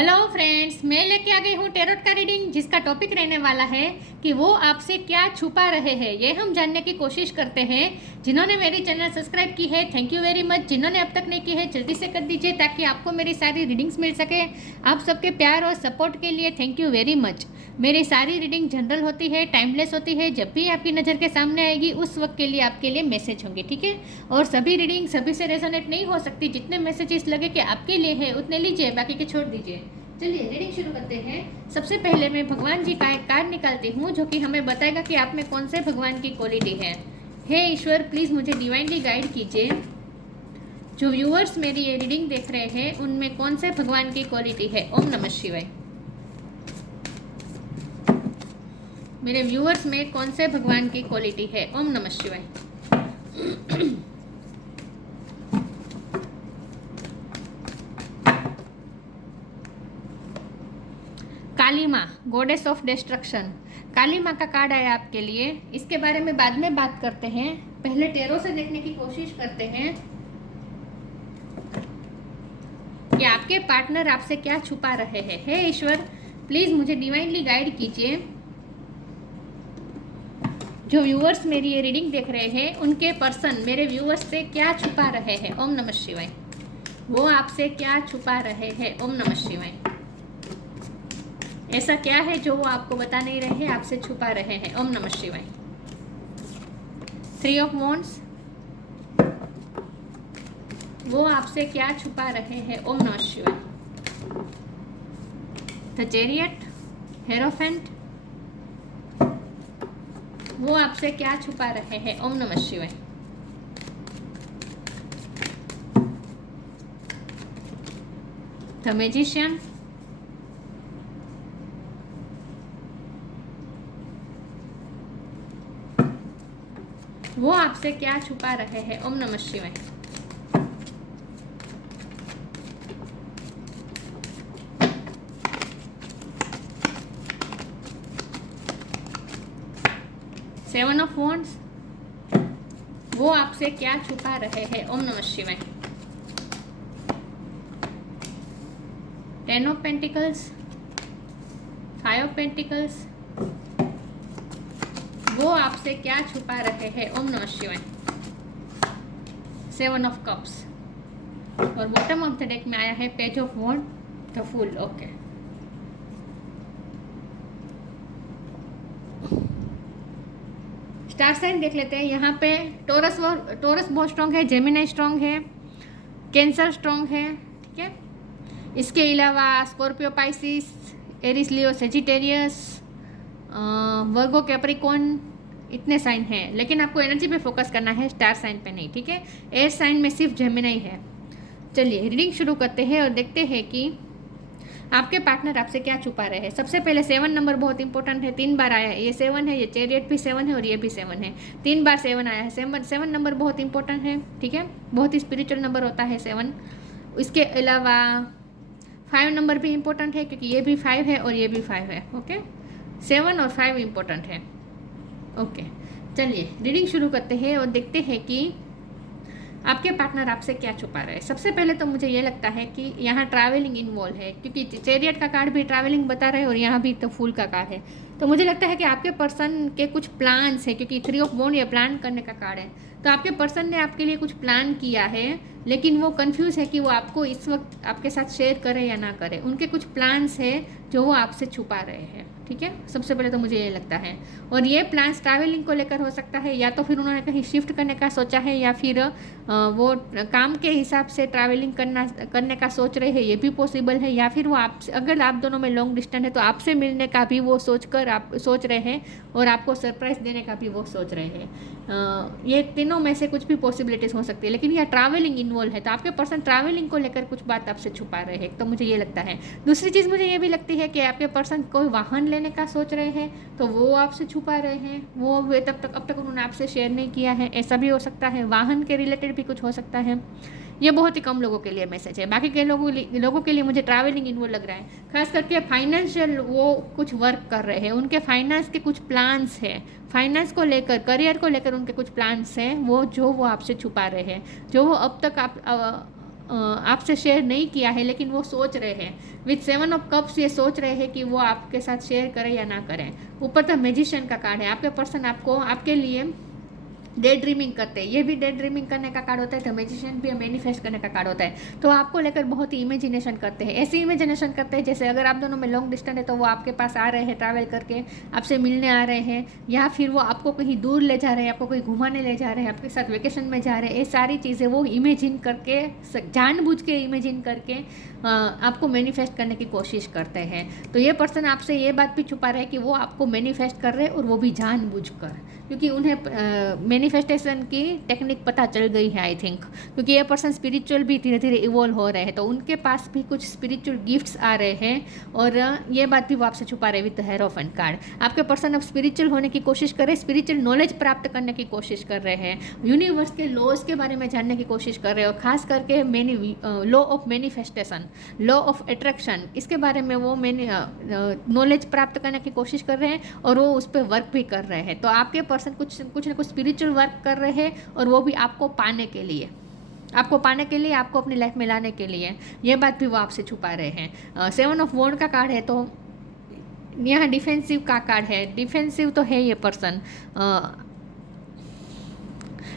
Hello friends, मैं लेके आ गई हूँ टेरोट का रीडिंग, जिसका टॉपिक रहने वाला है कि वो आपसे क्या छुपा रहे हैं। ये हम जानने की कोशिश करते हैं। जिन्होंने मेरी चैनल सब्सक्राइब की है, थैंक यू वेरी मच। जिन्होंने अब तक नहीं की है, जल्दी से कर दीजिए ताकि आपको मेरी सारी रीडिंग्स मिल सके। आप सबके प्यार और सपोर्ट के लिए थैंक यू वेरी मच। मेरी सारी रीडिंग जनरल होती है, टाइमलेस होती है। जब भी आपकी नज़र के सामने आएगी उस वक्त के लिए आपके लिए मैसेज होंगे, ठीक है। और सभी रीडिंग सभी से रेजोनेट नहीं हो सकती। जितने मैसेजेस लगे कि आपके लिए है उतने लीजिए, बाकी के छोड़ दीजिए। चलिए रीडिंग शुरू करते हैं। सबसे पहले मैं भगवान जी का एक कार्ड निकालती हूँ जो कि हमें बताएगा कि आप में कौन से भगवान की क्वालिटी है। हे ईश्वर, प्लीज़ मुझे डिवाइनली गाइड कीजिए। जो व्यूअर्स मेरी ये रीडिंग देख रहे हैं उनमें कौन से भगवान की क्वालिटी है। ओम नमः शिवाय। मेरे व्यूअर्स में कौन से भगवान की क्वालिटी है। ओम नमः शिवाय। काली माँ, गॉडेस ऑफ डिस्ट्रक्शन। काली माँ का कार्ड आया आपके लिए। इसके बारे में बाद में बात करते हैं, पहले टेरो से देखने की कोशिश करते हैं कि आपके पार्टनर आपसे क्या छुपा रहे हैं। हे ईश्वर, प्लीज मुझे डिवाइनली गाइड कीजिए। जो व्यूअर्स मेरी ये रीडिंग देख रहे हैं उनके पर्सन मेरे व्यूअर्स से क्या छुपा रहे हैं। ओम नमः शिवाय। वो आपसे क्या छुपा रहे हैं। ओम नमः शिवाय। ऐसा क्या है जो वो आपको बता नहीं रहे, आपसे छुपा रहे हैं। ओम नमः शिवाय। 3 ऑफ वॉन्ड्स, वो आपसे क्या छुपा रहे हैं। ओम नमः शिवाय। द चैरियट, हेरोफेंट, वो आपसे क्या छुपा रहे हैं। ओम नमः शिवाय। द मैजिशियन, वो आपसे क्या छुपा रहे हैं। ओम नमः शिवाय। सेवन ऑफ वॉन्ड्स, वो आपसे क्या छुपा रहे हैं। ओम नमः शिवाय। 10 ऑफ पेंटिकल्स, 5 ऑफ पेंटिकल्स, वो आपसे क्या छुपा रहे हैं। ओम नमः शिवाय। 7 ऑफ कप्स और बॉटम ऑफ द डेक में आया है page of wand, the fool. Okay, star sign देख लेते हैं। यहाँ पे टोरस बहुत स्ट्रॉन्ग है, जेमिनी स्ट्रॉन्ग है, कैंसर स्ट्रॉन्ग है, ठीक है। इसके अलावा Scorpio, Pisces, Aries, Leo, Sagittarius, Virgo, Capricorn, इतने साइन हैं। लेकिन आपको एनर्जी पे फोकस करना है, स्टार साइन पे नहीं, ठीक है। एयर साइन में सिर्फ जेमिनी है। चलिए रीडिंग शुरू करते हैं और देखते हैं कि आपके पार्टनर आपसे क्या छुपा रहे हैं। सबसे पहले 7 नंबर बहुत इंपॉर्टेंट है, 3 बार आया है। ये 7 है, ये चैरियट भी 7 है और ये भी 7 है। 3 बार 7 आया है। 7 नंबर बहुत इंपॉर्टेंट है, ठीक है। बहुत ही स्पिरिचुअल नंबर होता है 7। इसके अलावा 5 नंबर भी इंपॉर्टेंट है क्योंकि ये भी 5 है और ये भी 5 है। ओके, 7 और 5 इंपॉर्टेंट है। ओके, चलिए रीडिंग शुरू करते हैं और देखते हैं कि आपके पार्टनर आपसे क्या छुपा रहे हैं। सबसे पहले तो मुझे ये लगता है कि यहाँ ट्रैवलिंग इन्वॉल्व है, क्योंकि चैरियट का कार्ड भी ट्रैवलिंग बता रहे हैं और यहाँ भी तो फूल का कार्ड है। तो मुझे लगता है कि आपके पर्सन के कुछ प्लान्स है, क्योंकि 3 ऑफ वॉन्ड ये प्लान करने का कार्ड है। तो आपके पर्सन ने आपके लिए कुछ प्लान किया है, लेकिन वो कंफ्यूज है कि वो आपको इस वक्त आपके साथ शेयर करे या ना करे। उनके कुछ प्लान्स है जो वो आपसे छुपा रहे हैं, ठीक है। सबसे पहले तो मुझे ये लगता है। और ये प्लान्स ट्रैवलिंग को लेकर हो सकता है, या तो फिर उन्होंने कहीं शिफ्ट करने का सोचा है, या फिर वो काम के हिसाब से ट्रैवलिंग करने का सोच रहे हैं, ये भी पॉसिबल है। या फिर वो आप, अगर आप दोनों में लॉन्ग डिस्टेंस है तो आपसे मिलने का भी वो सोच रहे हैं और आपको सरप्राइज देने का भी वो सोच रहे हैं। ये तीनों में से कुछ भी पॉसिबिलिटीज़ हो सकती है, लेकिन यह ट्रैवलिंग इन्वॉल्व है। तो आपके पर्सन ट्रैवलिंग को लेकर कुछ बात आपसे छुपा रहे हैं, तो मुझे ये लगता है। दूसरी चीज़ मुझे ये भी लगती है कि आपके पर्सन कोई वाहन लेने का सोच रहे हैं, तो वो आपसे छुपा रहे हैं। वो अब तक उन्होंने आपसे शेयर नहीं किया है, ऐसा भी हो सकता है। वाहन के रिलेटेड भी कुछ हो सकता है। ये बहुत ही कम लोगों के लिए मैसेज है, बाकी के लोगों के लिए मुझे ट्रैवलिंग इन्वॉल्व लग रहा है। खास करके फाइनेंशियल वो कुछ वर्क कर रहे हैं, उनके फाइनेंस के कुछ प्लान्स हैं, फाइनेंस को लेकर, करियर को लेकर उनके कुछ प्लान्स हैं, वो आपसे छुपा रहे हैं। जो वो अब तक आपसे शेयर नहीं किया है, लेकिन वो सोच रहे हैं। विथ 7 ऑफ कप्स ये सोच रहे हैं कि वो आपके साथ शेयर करें या ना करें। ऊपर तो मैजिशियन का कार्ड है। आपके पर्सन आपके लिए डे ड्रीमिंग करते हैं। ये भी डे ड्रीमिंग करने का कार्ड होता है, तो मैजिशियन भी मैनिफेस्ट करने का कार्ड होता है। तो आपको लेकर बहुत ही इमेजिनेशन करते हैं। ऐसी इमेजिनेशन करते हैं जैसे अगर आप दोनों में लॉन्ग डिस्टेंस है तो वो आपके पास आ रहे हैं ट्रैवल करके, आपसे मिलने आ रहे हैं, या फिर वो आपको कहीं दूर ले जा रहे हैं, आपको कहीं घुमाने ले जा रहे हैं, आपके साथ वेकेशन में जा रहे हैं। ये सारी चीज़ें वो इमेजिन करके, जानबूझ के इमेजिन करके आपको मैनिफेस्ट करने की कोशिश करते हैं। तो ये पर्सन आपसे ये बात भी छुपा रहे हैं कि वो आपको मैनिफेस्ट कर रहे हैं, और वो भी जानबूझकर, क्योंकि उन्हें मैनिफेस्टेशन की टेक्निक पता चल गई है आई थिंक। क्योंकि ये पर्सन स्पिरिचुअल भी धीरे धीरे इवॉल्व हो रहे हैं, तो उनके पास भी कुछ स्पिरिचुअल गिफ्ट्स आ रहे हैं, और ये बात भी वो आपसे छुपा रहे हैं विद द हेरोफेंट कार्ड। आपके पर्सन अब स्पिरिचुअल होने की कोशिश कर रहे हैं, स्पिरिचुअल नॉलेज प्राप्त करने की कोशिश कर रहे हैं, यूनिवर्स के लॉज के बारे में जानने की कोशिश कर रहे हैं, और खास करके law of manifestation, law of attraction, इसके बारे में वो नॉलेज प्राप्त करने की कोशिश कर रहे हैं, और वो उस पर वर्क भी कर रहे हैं। तो आपके पर्सन कुछ ना कुछ स्पिरिचुअल वर्क कर रहे हैं, और वो भी आपको पाने के लिए, आपको अपनी लाइफ में लाने के लिए। ये बात भी वो आपसे छुपा रहे हैं। 7 ऑफ वॉन्ड का कार्ड है, तो यहाँ डिफेंसिव का कार्ड है। डिफेंसिव तो है ये पर्सन,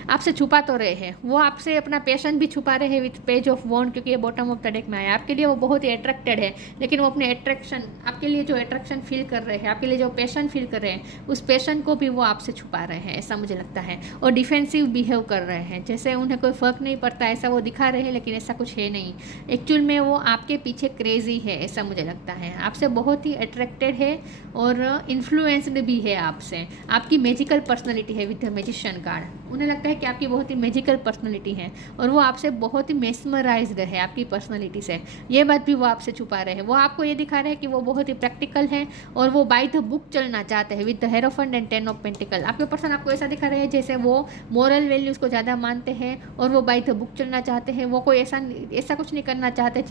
आपसे छुपा तो रहे हैं, वो आपसे अपना पैशन भी छुपा रहे हैं विथ पेज ऑफ वॉन्ड, क्योंकि ये बॉटम ऑफ द डेक में आया। आपके लिए वो बहुत ही अट्रैक्टेड है, लेकिन वो अपने अट्रैक्शन, आपके लिए जो अट्रैक्शन फील कर रहे हैं, आपके लिए जो पैशन फील कर रहे हैं, उस पैशन को भी वो आपसे छुपा रहे हैं, ऐसा मुझे लगता है। और डिफेंसिव बिहेव कर रहे हैं, जैसे उन्हें कोई फ़र्क नहीं पड़ता, ऐसा वो दिखा रहे हैं, लेकिन ऐसा कुछ है नहीं। एक्चुअल में वो आपके पीछे क्रेजी है, ऐसा मुझे लगता है। आपसे बहुत ही अट्रैक्टेड है, और इन्फ्लुएंस्ड भी है आपसे। आपकी मैजिकल पर्सनैलिटी है विद द मैजिशियन कार्ड। उन्हें लगता है कि आपकी बहुत ही मैजिकल पर्सनैलिटी है, और वो आपसे बहुत ही मेस्मराइज्ड है आपकी पर्सनैलिटी से। ये बात भी वो आपसे छुपा रहे हैं। वो आपको ये दिखा रहे हैं कि वो बहुत ही प्रैक्टिकल है, और वो बाय द बुक चलना चाहते हैं with the hierophant and 10 of pentacle. आपके पर्सन आपको ऐसा दिखा रहे हैं जैसे वो मॉरल वैल्यूज़ को ज़्यादा मानते हैं, और वो बाय द बुक चलना चाहते हैं। वो कोई ऐसा कुछ नहीं करना चाहते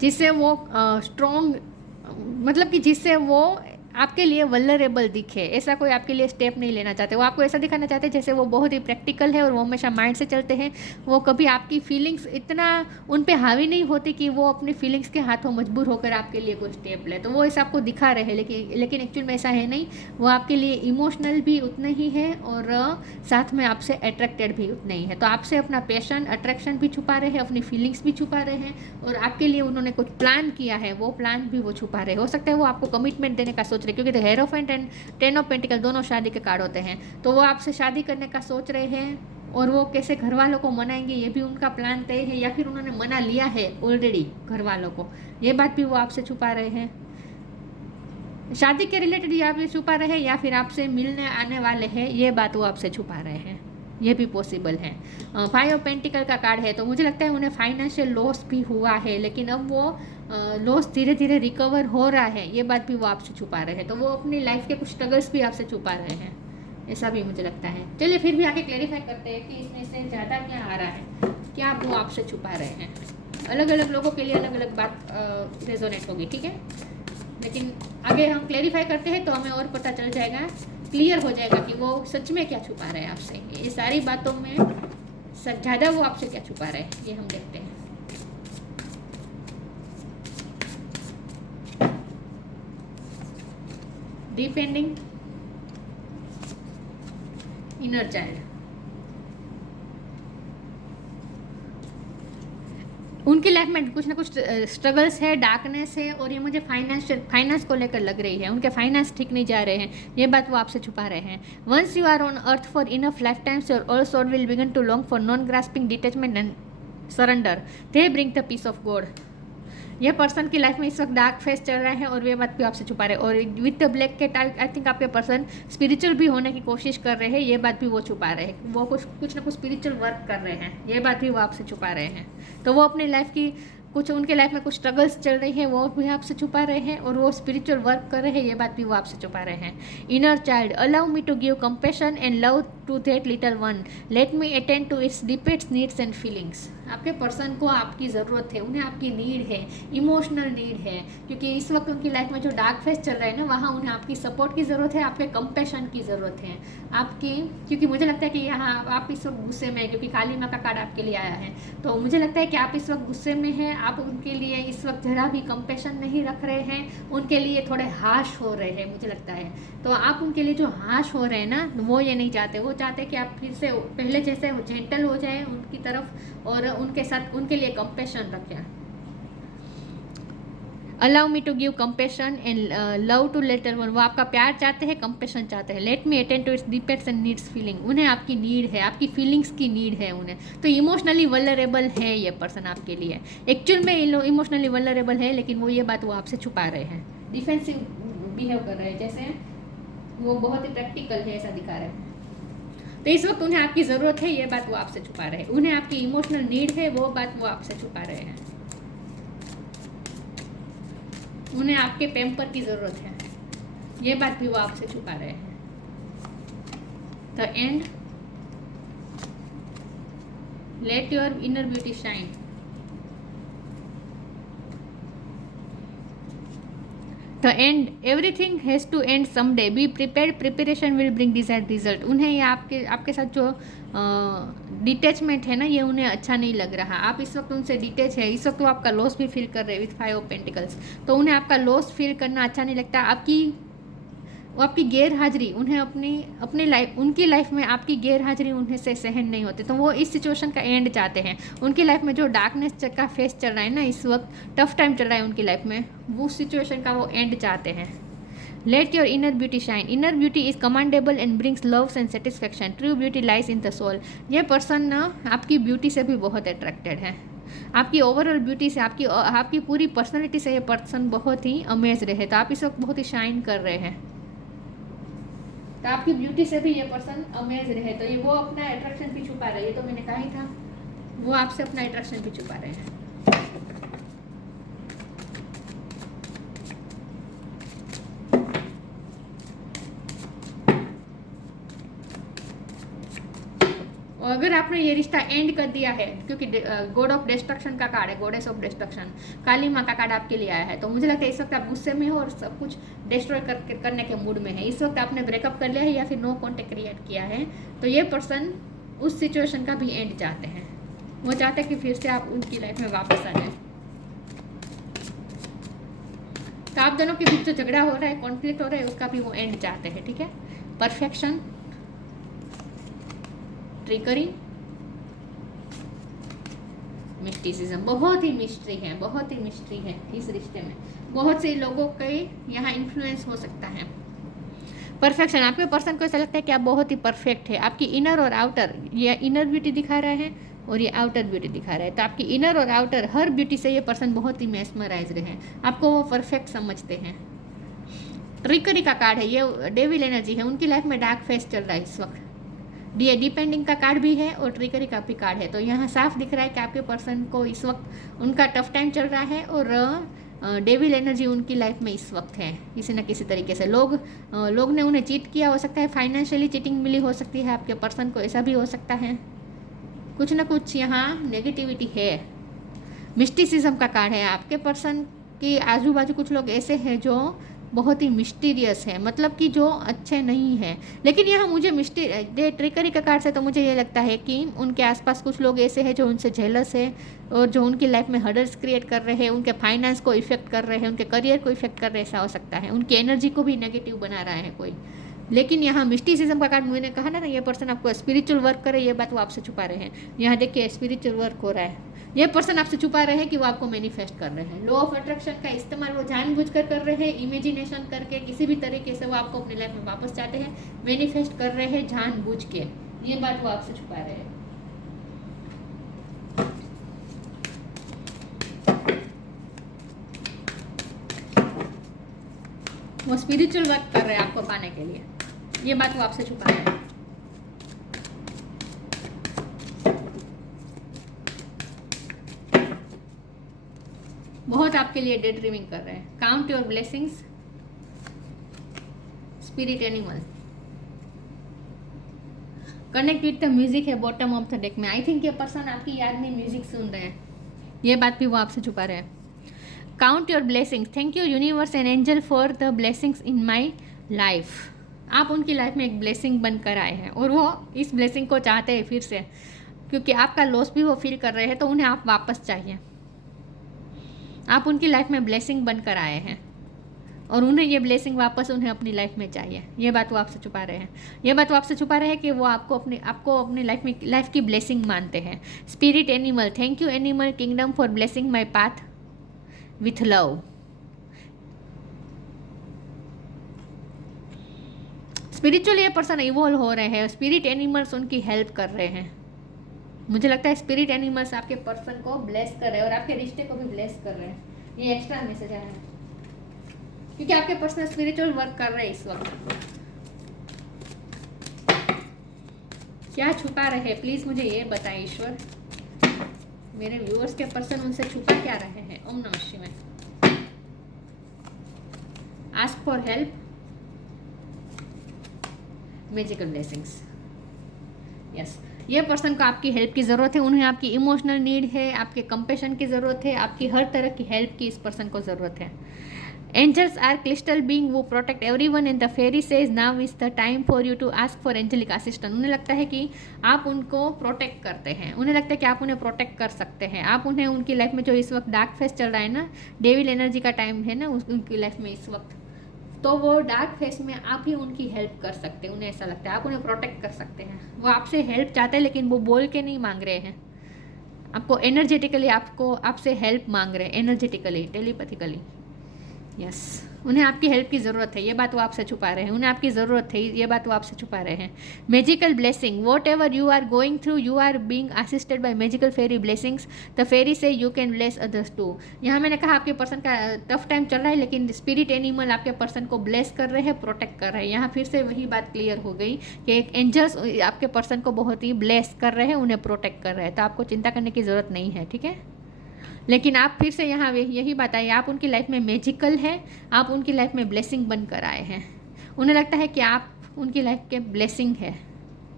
जिससे वो स्ट्रॉन्ग, मतलब कि जिससे वो आपके लिए वल्नरेबल दिखे। ऐसा कोई आपके लिए स्टेप नहीं लेना चाहते। वो आपको ऐसा दिखाना चाहते हैं जैसे वो बहुत ही प्रैक्टिकल है, और वो हमेशा माइंड से चलते हैं। वो कभी आपकी फीलिंग्स इतना उन पे हावी नहीं होती कि वो अपनी फीलिंग्स के हाथों मजबूर होकर आपके लिए कोई स्टेप ले। तो वो ऐसा आपको दिखा रहे हैं, लेकिन एक्चुअल में ऐसा है नहीं। वो आपके लिए इमोशनल भी उतने ही है, और साथ में आपसे अट्रैक्टेड भी उतने ही है। तो आपसे अपना पैशन, अट्रैक्शन भी छुपा रहे हैं, अपनी फीलिंग्स भी छुपा रहे हैं, और आपके लिए उन्होंने कुछ प्लान किया है, वो प्लान भी वो छुपा रहे हैं। हो सकता है वो आपको कमिटमेंट देने का सोच रहे, क्योंकि the hierophant and 10 of pentacle दोनों शादी के कार्ड होते हैं। तो वो आपसे शादी करने का सोच रहे हैं, और वो कैसे घर वालों को मनाएंगे ये भी उनका प्लान तय है, या फिर उन्होंने मना लिया है ऑलरेडी घर वालों को। ये बात भी वो आपसे छुपा रहे हैं। शादी के रिलेटेड या फिर छुपा रहे हैं, या फिर आपसे मिलने आने वाले हैं, ये बात वो आपसे छुपा रहे हैं। ये भी पॉसिबल है। 5 ऑफ पेंटिकल का कार्ड है, तो मुझे लगता है उन्हें फाइनेंशियल लॉस भी हुआ है, लेकिन अब वो लॉस धीरे धीरे रिकवर हो रहा है। ये बात भी वो आपसे छुपा रहे हैं। तो वो अपनी लाइफ के कुछ स्ट्रगल्स भी आपसे छुपा रहे हैं, ऐसा भी मुझे लगता है। चलिए फिर भी आगे क्लेरिफाई करते हैं कि इसमें से ज़्यादा क्या आ रहा है, क्या वो आपसे छुपा रहे हैं। अलग अलग लोगों के लिए अलग अलग बात रेजोनेट होगी, ठीक है। लेकिन आगे हम क्लेरिफाई करते हैं तो हमें और पता चल जाएगा, क्लियर हो जाएगा कि वो सच में क्या छुपा रहे हैं आपसे। ये सारी बातों में ज़्यादा वो आपसे क्या छुपा रहे हैं, ये हम देखते हैं। डिपेंडिंग इनर चाइल्ड, उनकी लाइफ में कुछ ना कुछ स्ट्रगल्स है, डार्कनेस है, और ये मुझे फाइनेंस को लेकर लग रही है। उनके फाइनेंस ठीक नहीं जा रहे हैं, ये बात वो आपसे छुपा रहे हैं। Once you are on earth for enough life times your all soul will begin to long for non grasping detachment and surrender, they bring the peace of God. ये पर्सन की लाइफ में इस वक्त डार्क फेस चल रहा है, और वे बात भी आपसे छुपा रहे हैं। और with the black cat I think आपके पर्सन स्पिरिचुअल भी होने की कोशिश कर रहे हैं, ये बात भी वो छुपा रहे हैं। वो कुछ ना कुछ स्पिरिचुअल वर्क कर रहे हैं, ये बात भी वो आपसे छुपा रहे हैं। तो वो अपनी लाइफ की उनके लाइफ में कुछ स्ट्रगल्स चल रही है, वो भी आपसे छुपा रहे हैं, और वो स्पिरिचुअल वर्क कर रहे हैं, ये बात भी वो आपसे छुपा रहे हैं। Inner child, allow me to give compassion and love to that little one, let me attend to its deepest needs and feelings. आपके पर्सन को आपकी ज़रूरत है, उन्हें आपकी नीड है, इमोशनल नीड है, क्योंकि इस वक्त उनकी लाइफ में जो डार्क फेज चल रहा है ना, वहाँ उन्हें आपकी सपोर्ट की ज़रूरत है, आपके कंपैशन की ज़रूरत है आपकी। क्योंकि मुझे लगता है कि यहाँ आप इस वक्त गुस्से में हैं, क्योंकि काली माँ का कार्ड आपके लिए आया है, तो मुझे लगता है कि आप इस वक्त गुस्से में हैं, आप उनके लिए इस वक्त ज़रा भी कंपैशन नहीं रख रहे हैं, उनके लिए थोड़े हाश हो रहे हैं मुझे लगता है। तो आप उनके लिए जो हाश हो रहे हैं ना, वो ये नहीं चाहते, वो चाहते हैं कि आप फिर से पहले जैसे जेंटल हो जाए उनकी तरफ और उनके साथ उनके लिए कंपैशन रखें। Allow me to give compassion and love to letter one, वो आपका प्यार चाहते हैं, कंपेशन चाहते हैं। Let me attend to its depends and needs feeling, उन्हें आपकी नीड है, आपकी फीलिंग्स की नीड है उन्हें। तो इमोशनली वल्नरेबल है ये पर्सन आपके लिए, एक्चुअल में इमोशनली वल्नरेबल है, लेकिन वो ये बात वो आपसे छुपा रहे हैं, डिफेंसिव बिहेव कर रहे हैं, जैसे वो बहुत ही प्रैक्टिकल है ऐसा दिखा रहे हैं। तो इस वक्त उन्हें आपकी ज़रूरत है, ये बात वो आपसे छुपा रहे हैं। उन्हें आपकी इमोशनल नीड है, वो बात वो आपसे छुपा रहे हैं। उन्हें आपके पैम्पर की ज़रूरत है, ये बात भी वो आपसे छुपा रहे हैं। The end, let your inner beauty shine. The end, everything has to end someday, be prepared, preparation will bring desired result. उन्हें ये आपके साथ जो डिटैचमेंट है ना, ये उन्हें अच्छा नहीं लग रहा। आप इस वक्त उनसे डिटैच है, इस वक्त वो आपका लॉस भी फील कर रहे हैं विथ 5 ऑफ पेंटिकल्स। तो उन्हें आपका लॉस फील करना अच्छा नहीं लगता। आपकी गैर हाजिरी उन्हें उनकी लाइफ में आपकी गैर हाजिरी उन्हें से सहन नहीं होती। तो वो इस सिचुएशन का एंड चाहते हैं। उनकी लाइफ में जो डार्कनेस का फेस चल रहा है ना, इस वक्त टफ टाइम चल रहा है उनकी लाइफ में, वो सिचुएशन का वो एंड चाहते हैं। Let your inner beauty shine, inner beauty is commendable and brings loves and satisfaction, true beauty lies in the soul. ये पर्सन ना आपकी ब्यूटी से भी बहुत अट्रैक्टेड है, आपकी ओवरऑल ब्यूटी से, आपकी पूरी पर्सनैलिटी से ये पर्सन बहुत ही अमेज रहे। तो आप इस वक्त बहुत ही शाइन कर रहे हैं, तो आपकी ब्यूटी से भी ये पर्सन अमेज रहे। तो ये वो अपना अट्रैक्शन भी छुपा रहे हैं, ये तो मैंने कहा ही था, वो आपसे अपना अट्रैक्शन भी छुपा रहे हैं। और अगर आपने ये रिश्ता एंड कर दिया है, क्योंकि गॉड ऑफ डिस्ट्रक्शन का कार्ड है, गॉडेस ऑफ डिस्ट्रक्शन, काली माँ का कार्ड आपके लिए आया है, तो मुझे लगता है इस वक्त आप गुस्से में हो और सब कुछ डिस्ट्रॉय करने के मूड में है। इस वक्त आपने ब्रेकअप कर लिया है या फिर नो कॉन्टेक्ट क्रिएट किया है, तो ये पर्सन उस सिचुएशन का भी एंड चाहते हैं। वो चाहते हैं कि फिर से आप उनकी लाइफ में वापस आ जाए। तो आप दोनों के बीच जो झगड़ा हो रहा है, कॉन्फ्लिक्ट हो रहा है, उसका भी वो एंड चाहते हैं। ठीक है, परफेक्शन, ट्रिकरी, मिस्टिसिज्म, बहुत ही मिस्ट्री है, बहुत ही मिस्ट्री है इस रिश्ते में। बहुत से लोगों के यहाँ इन्फ्लुएंस हो सकता है। परफेक्शन, आपके पर्सन को ऐसा लगता है कि आप बहुत ही परफेक्ट है। आपकी इनर और आउटर, ये इनर ब्यूटी दिखा रहा है और ये आउटर ब्यूटी दिखा रहा है। तो आपकी इनर और आउटर हर ब्यूटी से ये पर्सन बहुत ही मेस्मराइज रहे, आपको वो परफेक्ट समझते हैं। ट्रिकरी का कार्ड है, ये डेविल एनर्जी है, उनकी लाइफ में डार्क फेस चल रहा है इस वक्त। डिपेंडिंग का कार्ड भी है और ट्रिकरी का भी कार्ड है। तो यहाँ साफ दिख रहा है कि आपके पर्सन को इस वक्त उनका टफ टाइम चल रहा है और डेविल एनर्जी उनकी लाइफ में इस वक्त है किसी न किसी तरीके से। लोग ने उन्हें चीट किया हो सकता है, फाइनेंशियली चीटिंग मिली हो सकती है आपके पर्सन को, ऐसा भी हो सकता है। कुछ ना कुछ यहाँ नेगेटिविटी है। मिस्टिसिज्म का कार्ड है, आपके पर्सन के आजू बाजू कुछ लोग ऐसे हैं जो बहुत ही मिस्टीरियस है, मतलब कि जो अच्छे नहीं हैं। लेकिन यहाँ मुझे ट्रिकरी का कार्ड से तो मुझे ये लगता है कि उनके आसपास कुछ लोग ऐसे हैं जो उनसे जेलस है और जो उनकी लाइफ में हर्डल्स क्रिएट कर रहे हैं, उनके फाइनेंस को इफेक्ट कर रहे हैं, उनके करियर को इफेक्ट कर रहे हैं, ऐसा हो सकता है। उनकी एनर्जी को भी नेगेटिव बना रहा है कोई। लेकिन यहाँ मिस्टिसिज्म का कार्ड, मैंने कहा ना ये पर्सन आपको स्पिरिचुअल वर्क करे, ये बात वो आपसे छुपा रहे हैं। यहाँ देखिए स्पिरिचुअल वर्क हो रहा है, ये पर्सन आपसे छुपा रहे हैं कि वो आपको मैनिफेस्ट कर रहे हैं। लॉ ऑफ अट्रैक्शन का इस्तेमाल वो जानबूझकर कर रहे हैं, इमेजिनेशन करके किसी भी तरीके से वो आपको अपनी लाइफ में वापस चाहते हैं, मैनिफेस्ट कर रहे हैं जानबूझ के, ये बात वो आपसे छुपा रहे हैं। वो स्पिरिचुअल वर्क कर रहे हैं आपको पाने के लिए, ये बात वो आपसे छुपा रहे हैं। बहुत आपके लिए डे ड्रीमिंग कर रहे हैं। Count your blessings, spirit animal, connect with the music है बॉटम ऑफ द डेक में। आई थिंक ये पर्सन आपकी याद में म्यूजिक सुन रहे हैं, ये बात भी वो आपसे छुपा रहे हैं। Count your blessings, thank you universe and angel for the blessings in my life. आप उनकी लाइफ में एक ब्लेसिंग बनकर आए हैं और वो इस ब्लेसिंग को चाहते हैं फिर से, क्योंकि आपका लॉस भी वो फील कर रहे हैं, तो उन्हें आप वापस चाहिए। आप उनकी लाइफ में ब्लेसिंग बनकर आए हैं और उन्हें ये ब्लेसिंग वापस उन्हें अपनी लाइफ में चाहिए। ये बात वो आपसे छुपा रहे हैं। ये बात वो आपसे छुपा रहे हैं कि वो आपको अपनी लाइफ की ब्लेसिंग मानते हैं। Spirit animal, thank you animal kingdom for blessing my path with love. Spiritually ये पर्सन इवॉल्व हो रहे हैं, स्पिरिट एनिमल्स उनकी हेल्प कर रहे हैं। मुझे लगता है स्पिरिट एनिमल्स आपके पर्सन को ब्लेस कर रहे हैं और आपके रिश्ते को भी ब्लेस कर रहे हैं। ये एक्स्ट्रा मैसेज आया है क्योंकि आपके पर्सन स्पिरिचुअल वर्क कर रहे हैं इस वक्त। क्या छुपा रहे हैं प्लीज मुझे ये बताएं ईश्वर। मेरे व्यूअर्स के पर्सन उनसे छुपा क्या रहे हैं। ओम नमः शिवाय। Ask for help, magical blessings. Yes, ये पर्सन को आपकी हेल्प की ज़रूरत है, उन्हें आपकी इमोशनल नीड है, आपके कंपेशन की ज़रूरत है, आपकी हर तरह की हेल्प की इस पर्सन को ज़रूरत है। एंजल्स आर क्रिस्टल बीइंग वो protect everyone and the fairy says now is the time for you to ask for angelic assistant. उन्हें लगता है कि आप उनको प्रोटेक्ट करते हैं, उन्हें लगता है कि आप उन्हें प्रोटेक्ट कर सकते हैं। आप उन्हें उनकी लाइफ में जो इस वक्त डार्क फेस चल रहा है ना, डेविल एनर्जी का टाइम है ना उनकी लाइफ में इस वक्त, तो वो डार्क फेस में आप ही उनकी हेल्प कर सकते हैं। उन्हें ऐसा लगता है आप उन्हें प्रोटेक्ट कर सकते हैं। वो आपसे हेल्प चाहते हैं लेकिन वो बोल के नहीं मांग रहे हैं, आपको एनर्जेटिकली आपसे हेल्प मांग रहे हैं, एनर्जेटिकली, टेलीपैथिकली। यस, उन्हें आपकी हेल्प की ज़रूरत है, ये बात वो आपसे छुपा रहे हैं। उन्हें आपकी ज़रूरत है, ये बात वो आपसे छुपा रहे हैं। Magical blessing, whatever you are going through you are being assisted by magical fairy blessings. The fairy से you can bless others too. यहाँ मैंने कहा आपके पर्सन का टफ टाइम चल रहा है लेकिन स्पिरिट एनिमल आपके पर्सन को ब्लेस कर रहे हैं, प्रोटेक्ट कर रहे हैं। यहाँ फिर से वही बात क्लियर हो गई कि एक एंजल्स आपके पर्सन को बहुत ही ब्लेस कर रहे हैं, उन्हें प्रोटेक्ट कर रहे हैं, तो आपको चिंता करने की ज़रूरत नहीं है, ठीक है। लेकिन आप फिर से यहाँ यही बताइए, आप उनकी लाइफ में मैजिकल है, आप उनकी लाइफ में ब्लेसिंग बनकर आए हैं। उन्हें लगता है कि आप उनकी लाइफ के ब्लेसिंग है,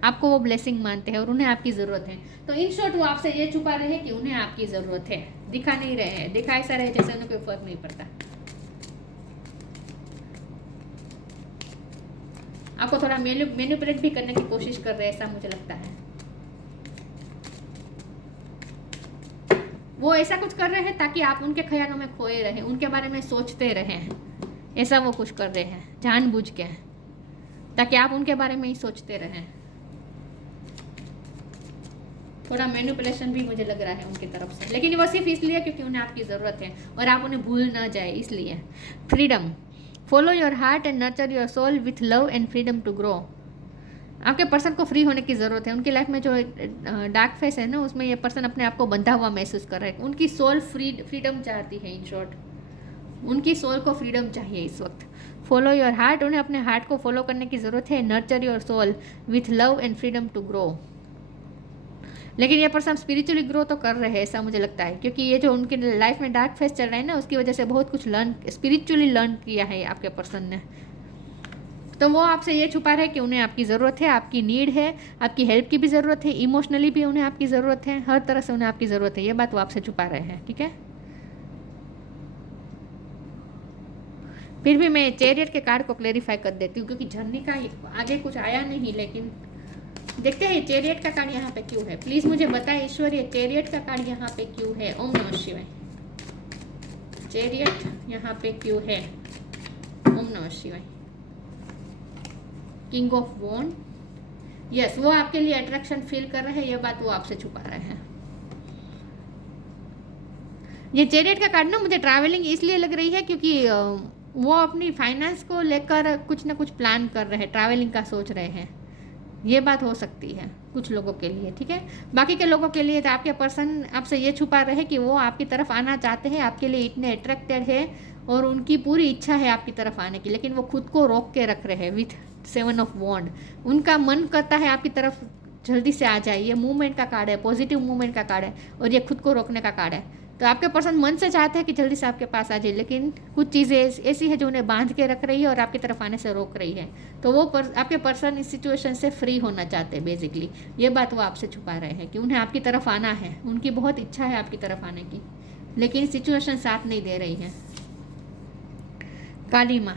आपको वो ब्लेसिंग मानते हैं और उन्हें आपकी ज़रूरत है। तो इन शॉर्ट वो आपसे ये छुपा रहे हैं कि उन्हें आपकी ज़रूरत है, दिखा नहीं रहे हैं, दिखा ऐसा रहे जैसे उन्हें कोई फर्क नहीं पड़ता। आपको थोड़ा मैनिपुलेट भी करने की कोशिश कर रहे हैं, ऐसा मुझे लगता है। वो ऐसा कुछ कर रहे हैं ताकि आप उनके ख्यालों में खोए रहें, उनके बारे में सोचते रहें, ऐसा वो कुछ कर रहे हैं जानबूझ के, ताकि आप उनके बारे में ही सोचते रहें। थोड़ा मैनिपुलेशन भी मुझे लग रहा है उनकी तरफ से, लेकिन वो सिर्फ इसलिए क्योंकि उन्हें आपकी ज़रूरत है और आप उन्हें भूल ना जाए इसलिए। Freedom, follow your heart and nurture your soul with love and freedom to grow. आपके पर्सन को फ्री होने की ज़रूरत है। उनकी लाइफ में जो डार्क फेस है ना, उसमें ये पर्सन अपने आप को बंधा हुआ महसूस कर रहा है। उनकी सोल फ्रीडम चाहती है, इन शॉर्ट उनकी सोल को फ्रीडम चाहिए इस वक्त। फॉलो योर हार्ट, उन्हें अपने हार्ट को फॉलो करने की ज़रूरत है। Nurture your soul with love and freedom to grow. लेकिन ये पर्सन स्पिरिचुअली ग्रो तो कर रहे हैं, ऐसा मुझे लगता है, क्योंकि ये जो उनकी लाइफ में डार्क फेस चल रहा है ना, उसकी वजह से बहुत कुछ स्पिरिचुअली लर्न किया है आपके पर्सन ने। तो वो आपसे ये छुपा रहे कि उन्हें आपकी ज़रूरत है, आपकी नीड है, आपकी हेल्प की भी ज़रूरत है, इमोशनली भी उन्हें आपकी ज़रूरत है, हर तरह से उन्हें आपकी ज़रूरत है। ये बात वो आपसे छुपा रहे हैं, ठीक है। फिर भी मैं चैरियट के कार्ड को क्लेरिफाई कर देती हूँ क्योंकि झरने का आगे कुछ आया नहीं, लेकिन देखते हैं चैरियट का कार्ड यहाँ पे क्यों है। प्लीज़ मुझे बताएं ईश्वर, ये चैरियट का कार्ड यहाँ पे क्यों है। ओम नमः शिवाय। चैरियट यहाँ पे क्यों है। ओम नमः शिवाय। किंग ऑफ वॉन्ड, यस, वो आपके लिए अट्रैक्शन फील कर रहे हैं, ये बात वो आपसे छुपा रहे हैं। ये चैरियट का कार्ड ना मुझे ट्रैवलिंग इसलिए लग रही है क्योंकि वो अपनी फाइनेंस को लेकर कुछ ना कुछ प्लान कर रहे हैं, ट्रैवलिंग का सोच रहे हैं। ये बात हो सकती है कुछ लोगों के लिए, ठीक है। बाकी के लोगों के लिए तो आपके पर्सन आपसे ये छुपा रहे कि वो आपकी तरफ आना चाहते हैं, आपके लिए इतने अट्रैक्टेड है और उनकी पूरी इच्छा है आपकी तरफ आने की, लेकिन वो खुद को रोक के रख रहे हैं विथ 7 ऑफ वॉन्ड। उनका मन करता है आपकी तरफ जल्दी से आ जाए। ये मूवमेंट का कार्ड है, पॉजिटिव मूवमेंट का कार्ड है और ये खुद को रोकने का कार्ड है। तो आपके पर्सन मन से चाहते हैं कि जल्दी से आपके पास आ जाए, लेकिन कुछ चीज़ें ऐसी है जो उन्हें बांध के रख रही है और आपकी तरफ आने से रोक रही है। तो वो आपके पर्सन इस सिचुएशन से फ्री होना चाहते हैं बेसिकली। ये बात वो आपसे छुपा रहे हैं कि उन्हें आपकी तरफ आना है, उनकी बहुत इच्छा है आपकी तरफ आने की, लेकिन सिचुएशन साथ नहीं दे रही है। काली माँ,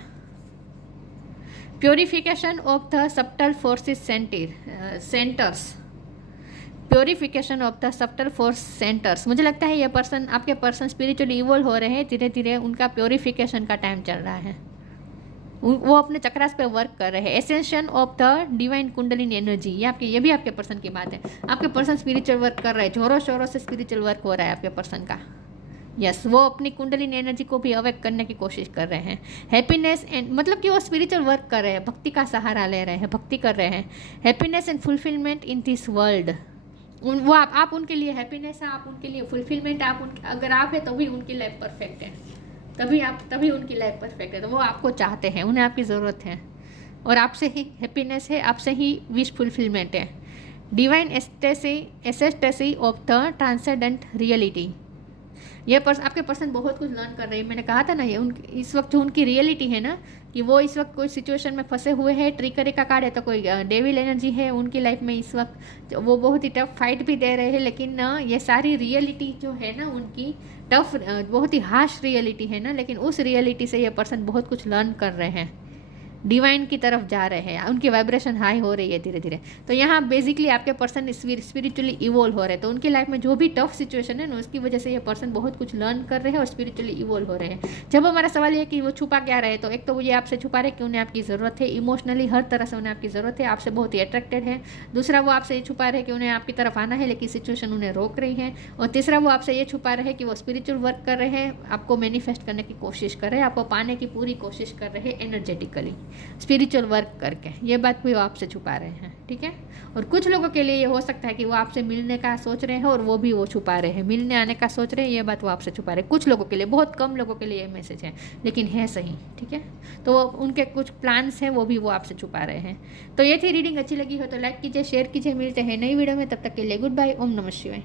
purification of the subtle forces centres, purification of the subtle force centres. मुझे लगता है ये पर्सन, आपके पर्सन स्पिरिचुअली इवॉल्व हो रहे हैं, धीरे धीरे उनका प्योरिफिकेशन का टाइम चल रहा है। वो अपने चक्रास पे वर्क कर रहे हैं। Ascension of the divine kundalini energy, ये भी आपके पर्सन की बात है। आपके पर्सन स्पिरिचुअल वर्क कर रहे हैं, जोरों शोरों से स्पिरिचुअल वर्क हो रहा है आपके पर्सन का। यस, वो अपनी कुंडलिनी एनर्जी को भी अवेक करने की कोशिश कर रहे हैं। हैप्पीनेस एंड, मतलब कि वो स्पिरिचुअल वर्क कर रहे हैं, भक्ति का सहारा ले रहे हैं, भक्ति कर रहे हैं। Happiness and fulfilment in this world, वो आप उनके लिए हैप्पीनेस है, आप उनके लिए फुलफिलमेंट है। अगर आप है तभी उनकी लाइफ परफेक्ट है, तभी उनकी लाइफ परफेक्ट है। तो वो आपको चाहते हैं, उन्हें आपकी ज़रूरत है, और आपसे ही हैप्पीनेस है, आपसे ही विश फुलफिलमेंट है। Divine ecstasy of the transcendent reality, ये आपके पर्सन बहुत कुछ लर्न कर रहे हैं। मैंने कहा था ना, ये इस वक्त जो उनकी रियलिटी है ना, कि वो इस वक्त कोई सिचुएशन में फंसे हुए हैं। ट्रिकरी का कार्ड है तो कोई डेविल एनर्जी है उनकी लाइफ में इस वक्त, वो बहुत ही टफ फाइट भी दे रहे हैं, लेकिन ये सारी रियलिटी जो है ना उनकी टफ, बहुत ही हार्श रियलिटी है ना, लेकिन उस रियलिटी से ये पर्सन बहुत कुछ लर्न कर रहे हैं, डिवाइन की तरफ जा रहे हैं, उनकी वाइब्रेशन हाई हो रही है धीरे धीरे। तो यहाँ बेसिकली आपके पर्सन स्पिरिचुअली इवॉल्व हो रहे हैं। तो उनकी लाइफ में जो भी टफ सिचुएशन है ना, उसकी वजह से ये पर्सन बहुत कुछ लर्न कर रहे हैं और स्पिरिचुअली इवॉल्व हो रहे हैं। जब हमारा सवाल ये कि वो छुपा क्या रहे, तो एक तो ये आपसे छुपा रहे कि उन्हें आपकी ज़रूरत है, इमोशनली हर तरह से उन्हें आपकी ज़रूरत है, आपसे बहुत ही अट्रैक्टेड है। दूसरा, वो आपसे ये छुपा रहे कि उन्हें आपकी तरफ आना है, लेकिन सिचुएशन उन्हें रोक रही है। और तीसरा, वो आपसे ये छुपा रहे कि वो स्पिरिचुअल वर्क कर रहे हैं, आपको मैनिफेस्ट करने की कोशिश कर रहे हैं, आपको पाने की पूरी कोशिश कर रहे हैं एनर्जेटिकली, स्पिरिचुअल वर्क करके। ये बात भी वो आपसे छुपा रहे हैं, ठीक है। और कुछ लोगों के लिए ये हो सकता है कि वो आपसे मिलने का सोच रहे हैं और वो भी वो छुपा रहे हैं, मिलने आने का सोच रहे हैं, ये बात वो आपसे छुपा रहे हैं। कुछ लोगों के लिए, बहुत कम लोगों के लिए ये मैसेज है, लेकिन है सही, ठीक है। तो उनके कुछ प्लान्स हैं, वो भी वो आपसे छुपा रहे हैं। तो ये थी रीडिंग। अच्छी लगी हो तो लाइक कीजिए, शेयर कीजिए। मिलते हैं नई वीडियो में, तब तक के लिए गुड बाय। ओम नमः शिवाय।